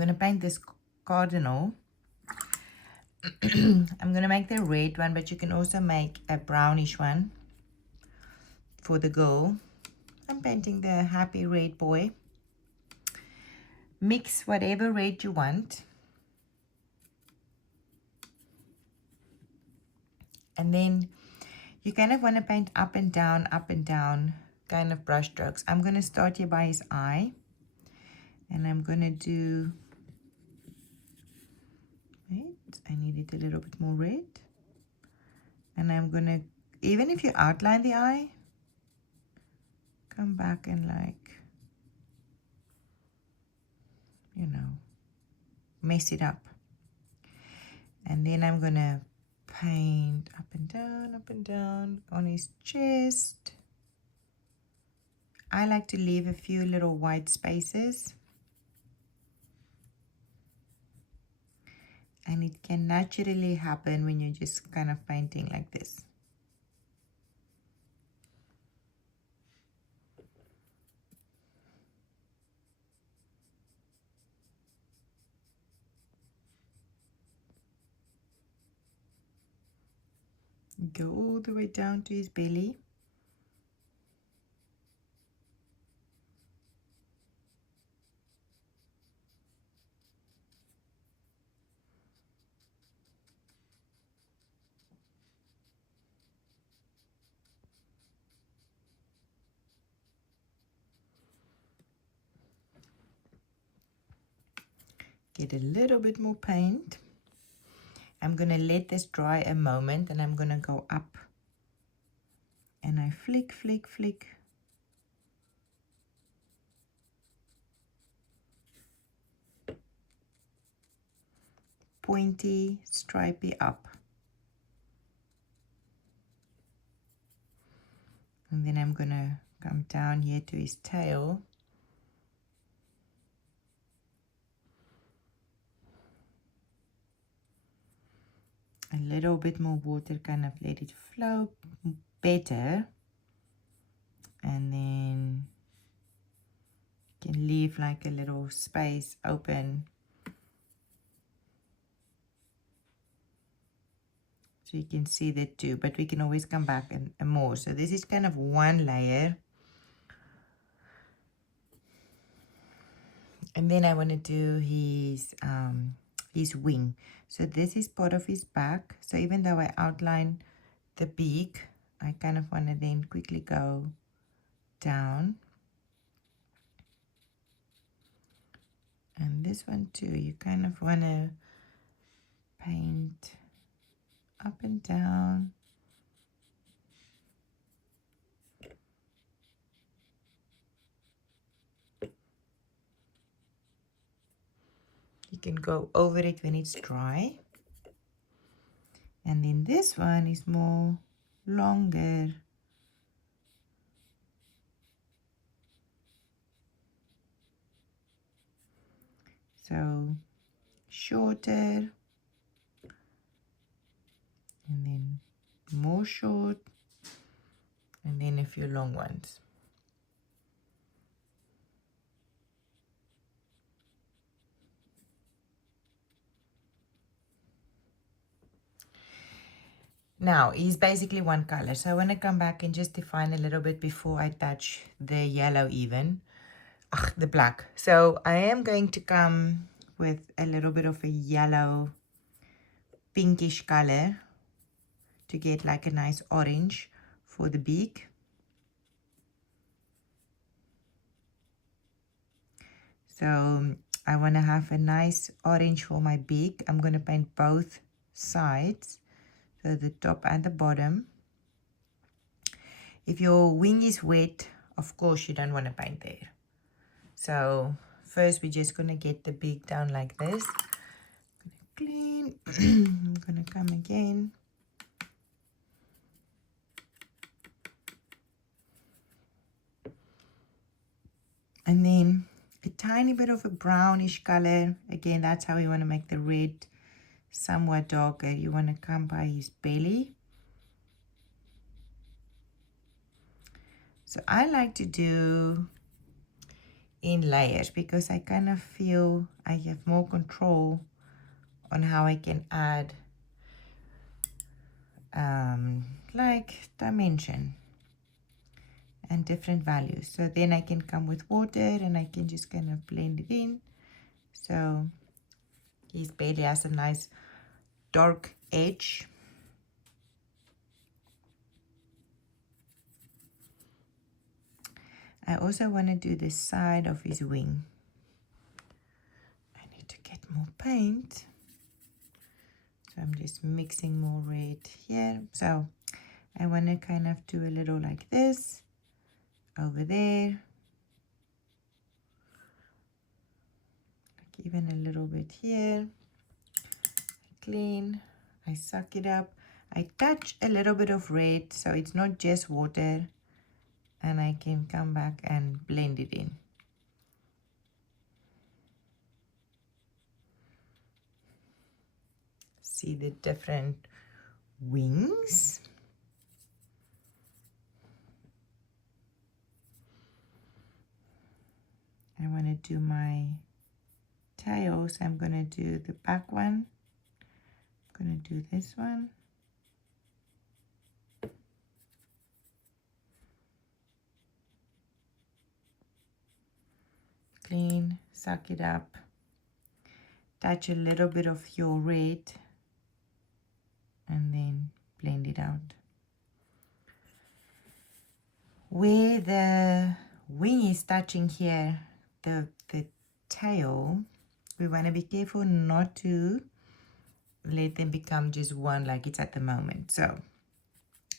going to paint this cardinal. I'm going to make the red one, but you can also make a brownish one for the girl. I'm painting the happy red boy. Mix whatever red you want. And then you kind of want to paint up and down kind of brush strokes. I'm going to start here by his eye. And I'm going to do, wait, I need it a little bit more red. And I'm going to, even if you outline the eye, come back and like, you know, mess it up. And then I'm going to paint up and down on his chest. I like to leave a few little white spaces. And it can naturally happen when you're just kind of painting like this. Go all the way down to his belly. Get a little bit more paint. I'm going to let this dry a moment and I'm going to go up. And I flick, flick, flick. Pointy, stripy up. And then I'm going to come down here to his tail. A little bit more water, kind of let it flow better. And then you can leave like a little space open. So you can see that too, but we can always come back and more. So this is kind of one layer. And then I want to do his wing. So this is part of his back. So even though I outline the beak, I kind of want to then quickly go down. And this one too, you kind of want to paint up and down. You can go over it when it's dry. And then this one is more longer. So shorter. And then more short. And then a few long ones. Now, he's basically one color. So I want to come back and just define a little bit before I touch the yellow even. The black. So I am going to come with a little bit of a yellow, pinkish color to get like a nice orange for the beak. So I want to have a nice orange for my beak. I'm going to paint both sides. So the top and the bottom. If your wing is wet, of course you don't want to paint there. So first we're just going to get the beak down like this. Clean. I'm going to come again. And then a tiny bit of a brownish color. Again, that's how you want to make the red somewhat darker. You want to come by his belly. So I like to do in layers because I kind of feel I have more control on how I can add like dimension and different values. So then I can come with water and I can just kind of blend it in. So his belly has a nice dark edge. I also want to do the side of his wing. I need to get more paint. So I'm just mixing more red here. So I want to kind of do a little like this over there. Like even a little bit here. Clean. I suck it up. I touch a little bit of red so it's not just water. And I can come back and blend it in. See the different wings. I want to do my tail, so I'm going to do the back one. I'm going to do this one. Clean, suck it up. Touch a little bit of your red and then blend it out. Where the wing is touching here, the tail, we want to be careful not to let them become just one like it's at the moment. So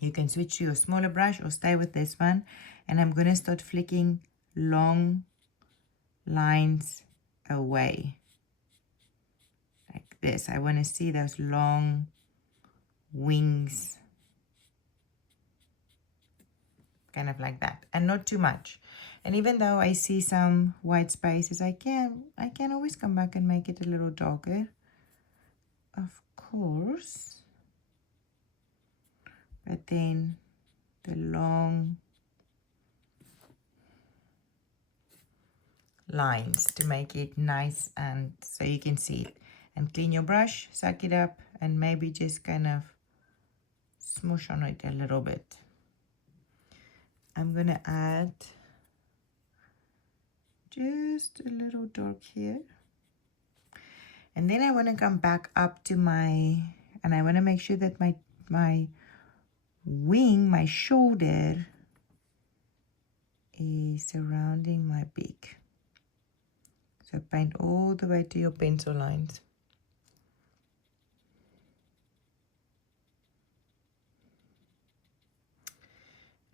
you can switch to your smaller brush or stay with this one. And I'm going to start flicking long lines away. Like this. I want to see those long wings. Kind of like that. And not too much. And even though I see some white spaces, I can always come back and make it a little darker. Of course. But then the long lines to make it nice and so you can see it. And clean your brush, suck it up, and maybe just kind of smoosh on it a little bit. I'm going to add just a little dark here. And then I want to come back up to my, and I want to make sure that my wing, my shoulder is surrounding my beak. So paint all the way to your pencil lines.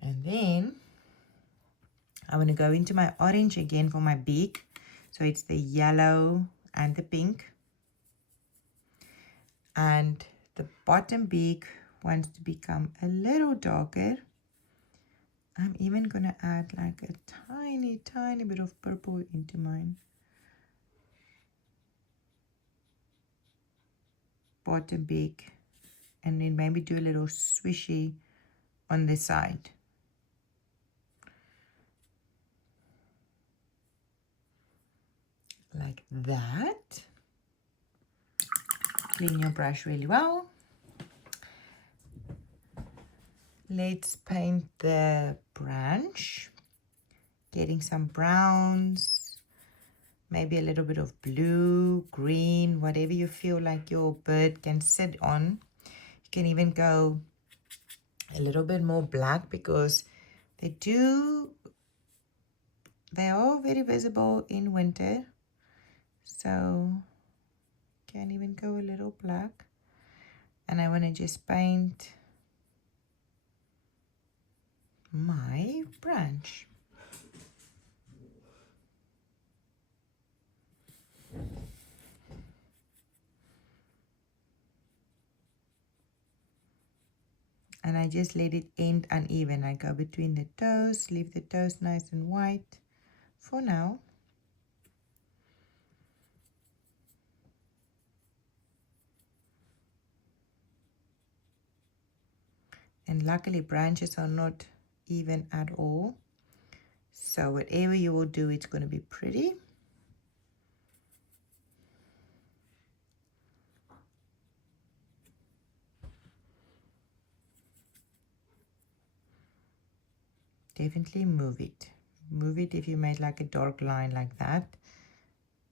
And then I want to go into my orange again for my beak. So it's the yellow and the pink. And the bottom beak wants to become a little darker. I'm even going to add like a tiny bit of purple into mine. Bottom beak. And then maybe do a little swishy on the side. Like that. Clean your brush really well. Let's paint the branch. Getting some browns, maybe a little bit of blue, green, whatever you feel like your bird can sit on. You can even go a little bit more black because they are very visible in winter. So can even go a little black. And I want to just paint my branch. And I just let it end uneven. I go between the toes, leave the toes nice and white for now. And luckily branches are not even at all. So whatever you will do, it's going to be pretty. Definitely move it. Move it if you made like a dark line like that.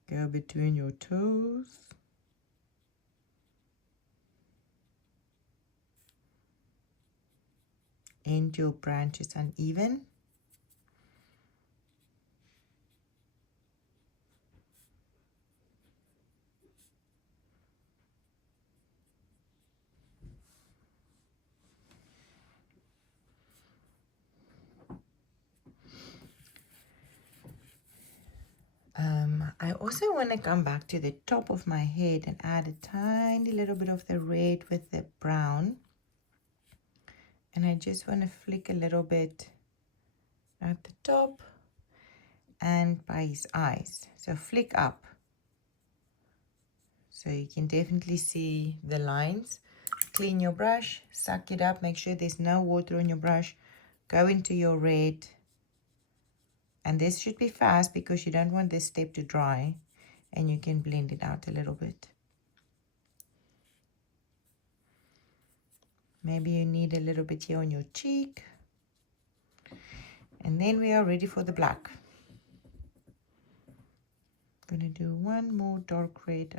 Go between your toes. End your branches uneven. I also want to come back to the top of my head and add a tiny little bit of the red with the brown. And I just want to flick a little bit at the top and by his eyes. So flick up. So you can definitely see the lines. Clean your brush, suck it up, make sure there's no water on your brush. Go into your red. And this should be fast because you don't want this step to dry. And you can blend it out a little bit. Maybe you need a little bit here on your cheek. And then we are ready for the black. I'm going to do one more dark red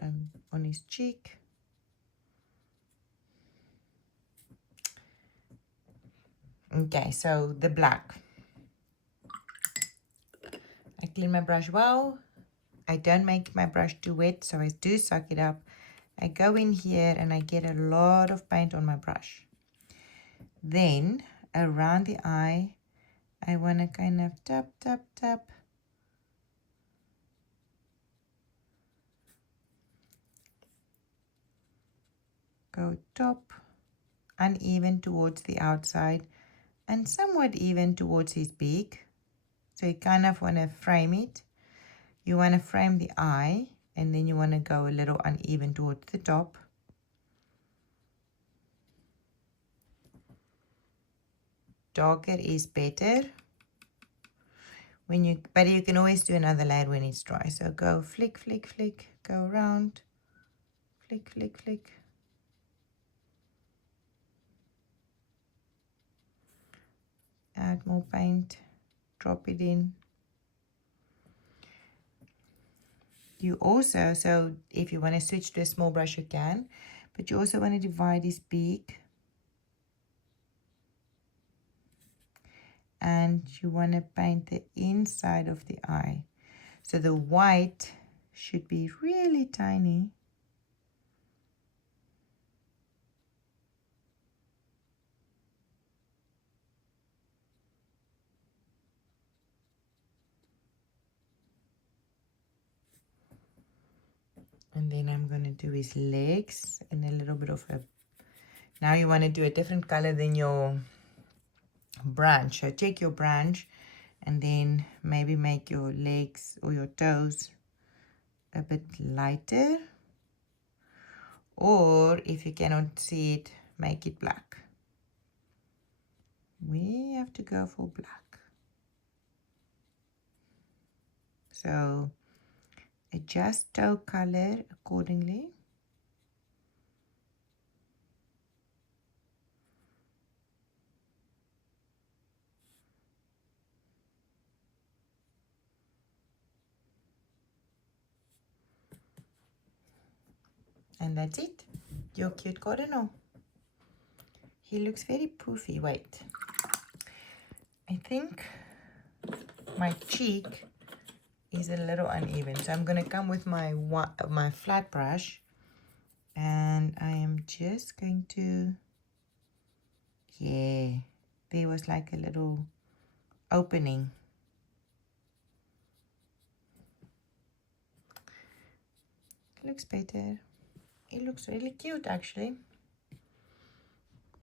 on his cheek. Okay, so the black. I clean my brush well. I don't make my brush too wet, so I do suck it up. I go in here and I get a lot of paint on my brush. Then, around the eye, I want to kind of tap, tap, tap. Go top, uneven towards the outside, and somewhat even towards his beak. So you kind of want to frame it. You want to frame the eye, and then you want to go a little uneven towards the top. Darker is better. But you can always do another layer when it's dry. So go flick, flick, flick, go around, flick, flick, flick. Add more paint, drop it in. You also, so if you want to switch to a small brush, you can, but you also want to divide his beak. And you want to paint the inside of the eye. So the white should be really tiny. And then I'm going to do his legs and a little bit of a... Now you want to do a different color than your branch. So take your branch and then maybe make your legs or your toes a bit lighter. Or if you cannot see it, make it black. We have to go for black. So adjust toe color accordingly. And that's it. Your cute cardinal. He looks very poofy. Wait. I think my cheek is a little uneven. So I'm going to come with my flat brush. And I am just going to... Yeah. There was like a little opening. Looks better. It looks really cute actually.